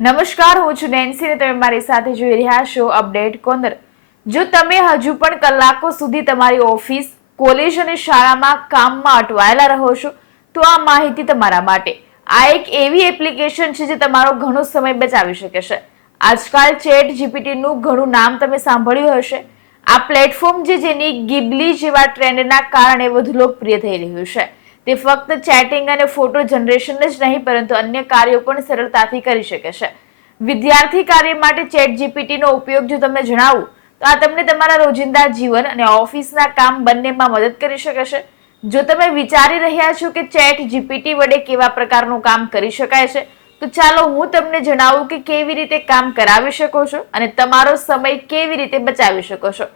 નમસ્કાર, હું છું નેન્સી તમે મારી સાથે જોઈ રહ્યા છો અપડેટ કોર્નર જો તમે હજુ પણ કલાકો સુધી તમારી ઓફિસ, કોલેજ અને શાળામાં કામમાં અટવાયેલા રહો છો, તો આ માહિતી તમારા માટે. આ એક એવી એપ્લિકેશન છે જે તમારો ઘણો સમય બચાવી શકે છે. આજકાલ ચેટ જીપીટીનું ઘણું નામ તમે સાંભળ્યું હશે. આ પ્લેટફોર્મ જે જેની ગિબલી જેવા ટ્રેન્ડના કારણે વધુ લોકપ્રિય થઈ રહ્યું છે. તે ફક્ત ચેટિંગ અને ફોટો જનરેશન જ નહીં, પરંતુ અન્ય કાર્યો પણ સરળતાથી કરી શકે છે. વિદ્યાર્થી કાર્ય માટે ચેટ જીપીટીનો ઉપયોગ જો તમને જણાવું, તો આ તમને તમારા રોજિંદા જીવન અને ઓફિસના કામ બંનેમાં મદદ કરી શકે છે. જો તમે વિચારી રહ્યા છો કે ચેટ જીપીટી વડે કેવા પ્રકારનું કામ કરી શકાય છે, તો ચાલો હું તમને જણાવું કે કેવી રીતે કામ કરાવી શકો છો અને તમારો સમય કેવી રીતે બચાવી શકો છો.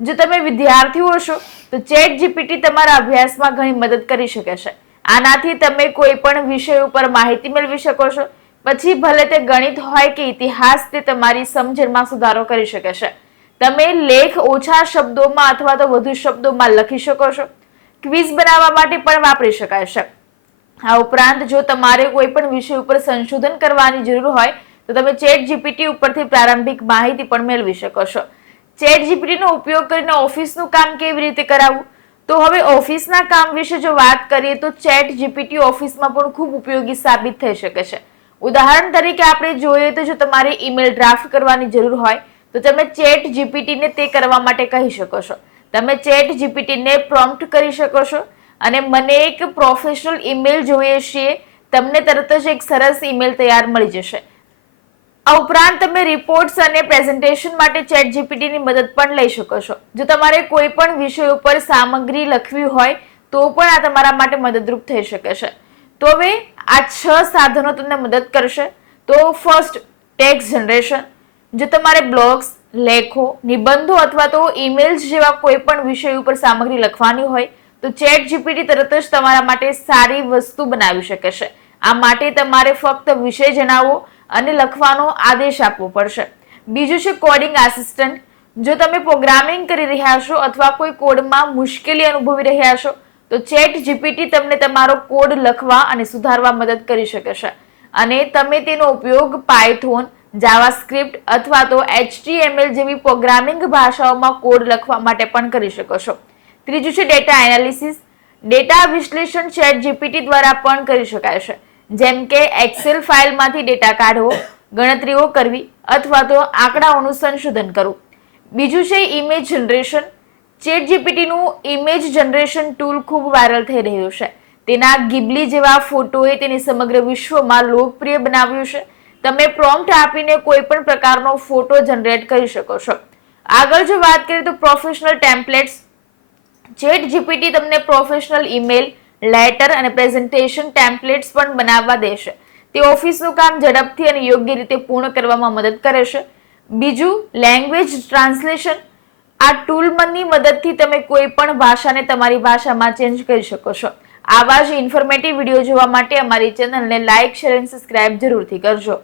જો તમે વિદ્યાર્થીઓ છો તો ચેટ જીપીટી તમારા અભ્યાસમાં ઘણી મદદ કરી શકે છે. આનાથી તમે કોઈ પણ વિષય ઉપર માહિતી મેળવી શકો છો. પછી ભલે તે ગણિત હોય કે ઇતિહાસ, તે તમારી સમજણમાં સુધારો કરી શકે છે. તમે લેખ ઓછા શબ્દોમાં અથવા તો વધુ શબ્દોમાં લખી શકો છો. ક્વિઝ બનાવવા માટે પણ વાપરી શકાય છે. આ ઉપરાંત જો તમારે કોઈ પણ વિષય ઉપર સંશોધન કરવાની જરૂર હોય, તો તમે ચેટ જીપીટી ઉપરથી પ્રારંભિક માહિતી પણ મેળવી શકો છો. ચેટ જીપીટીનો ઉપયોગ કરીને ઓફિસનું કામ કેવી રીતે કરાવવું? તો હવે ઓફિસના કામ વિશે જો વાત કરીએ તો ચેટ જીપીટી ઓફિસમાં પણ ખૂબ ઉપયોગી સાબિત થઈ શકે છે. ઉદાહરણ તરીકે આપણે જોઈએ તો જો તમારે ઈમેલ ડ્રાફ્ટ કરવાની જરૂર હોય, તો તમે ચેટ જીપીટીને તે કરવા માટે કહી શકો છો. તમે ચેટ જીપીટીને પ્રોમ્પ્ટ કરી શકો છો અને મને એક પ્રોફેશનલ ઈમેલ જોઈએ છીએ તમને તરત જ એક સરસ ઈમેલ તૈયાર મળી જશે. આ ઉપરાંત તમે રિપોર્ટ્સ અને પ્રેઝન્ટેશન માટે ચેટ જીપીટીની મદદ પણ લઈ શકો છો. જો તમારે કોઈ પણ વિષય ઉપર સામગ્રી લખવી હોય, તો પણ આ તમારા માટે મદદરૂપ થઈ શકે છે. તો હવે આ છ સાધનો તમને મદદ કરશે. તો ફર્સ્ટ ટેક્સ્ટ જનરેશન જો તમારે બ્લોગ્સ લેખો, નિબંધો અથવા તો ઈમેલ્સ જેવા કોઈ પણ વિષય ઉપર સામગ્રી લખવાની હોય, તો ચેટ જીપીટી તરત જ તમારા માટે સારી વસ્તુ બનાવી શકે છે. આ માટે તમારે ફક્ત વિષય જણાવો અને લખવાનો આદેશ આપવો પડશે. બીજું છે કોડિંગ આસિસ્ટન્ટ જો તમે પ્રોગ્રામિંગ કરી રહ્યા છો અથવા કોઈ કોડમાં મુશ્કેલી અનુભવી રહ્યા છો, તો ચેટ જીપીટી તમને તમારો કોડ લખવા અને સુધારવા મદદ કરી શકે છે. અને તમે તેનો ઉપયોગ પાયથોન જાવાસ્ક્રિપ્ટ અથવા તો એચટીએમએલ જેવી પ્રોગ્રામિંગ ભાષાઓમાં કોડ લખવા માટે પણ કરી શકો છો. ત્રીજું છે ડેટા એનાલિસિસ ડેટા વિશ્લેષણ ચેટ જીપીટી દ્વારા પણ કરી શકાય છે. જેમ કે એક્સેલ ફાઇલમાંથી ડેટા કાઢવો, ગણતરીઓ કરવી અથવા તો આંકડાઓનું સંશોધન કરવું. બીજું છે ઇમેજ જનરેશન. ચેટ જીપીટીનું ઇમેજ જનરેશન ટૂલ ખૂબ વાયરલ થઈ રહ્યું છે. તેના ગિબલી જેવા ફોટોએ તેની સમગ્ર વિશ્વમાં લોકપ્રિય બનાવ્યું છે. તમે પ્રોમ્પ્ટ આપીને કોઈ પણ પ્રકારનો ફોટો જનરેટ કરી શકો છો. આગળ જો વાત કરીએ તો પ્રોફેશનલ ટેમ્પલેટ્સ ચેટ જીપીટી તમને પ્રોફેશનલ ઈમેલ લેટર અને પ્રેઝન્ટેશન ટેમ્પલેટ્સ પણ બનાવવા દેશે. તે ઓફિસનું કામ ઝડપથી અને યોગ્ય રીતે પૂર્ણ કરવામાં મદદ કરે છે. બીજું લેંગ્વેજ ટ્રાન્સલેશન આ ટૂલની મદદથી તમે કોઈ પણ ભાષાને તમારી ભાષામાં ચેન્જ કરી શકો છો. આવા જ ઇન્ફોર્મેટિવ વીડિયો જોવા માટે અમારી ચેનલને લાઇક શેર અને સબસ્ક્રાઇબ જરૂરથી કરજો.